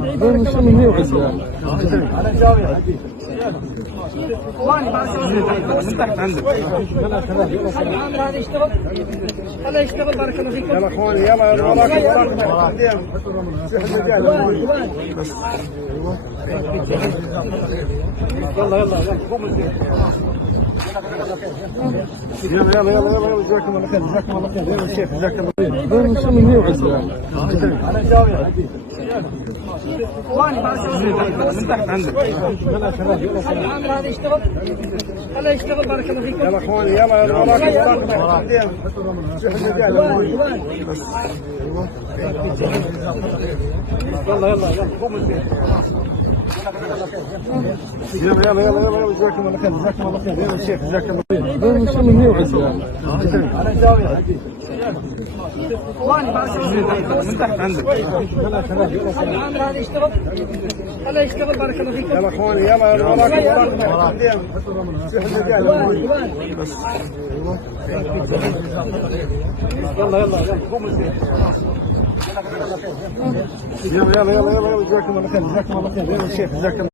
مش من هي وعز انا جاوي هذا يشتغل هذا يشتغل بارك الله فيك يلا اخواني يلا وراكم يلا قوم يلا جزاكم الله خير جزاكم الله خير يلا الشيخ جزاك الله خير مش من هي وعز انا جاوي هذا يشتغل هذا يشتغل بارك الله فيك يلا اخواني يلا وراكم يلا قوم يلا جزاكم الله خير جزاكم الله خير يلا الشيخ جزاك الله خير مش من هي وعز انا جاوي هذا يشتغل هذا يشتغل بارك الله فيك يلا اخواني يلا وراكم يلا قوم يلا جزاكم الله خير جزاكم الله خير يلا الشيخ جزاك الله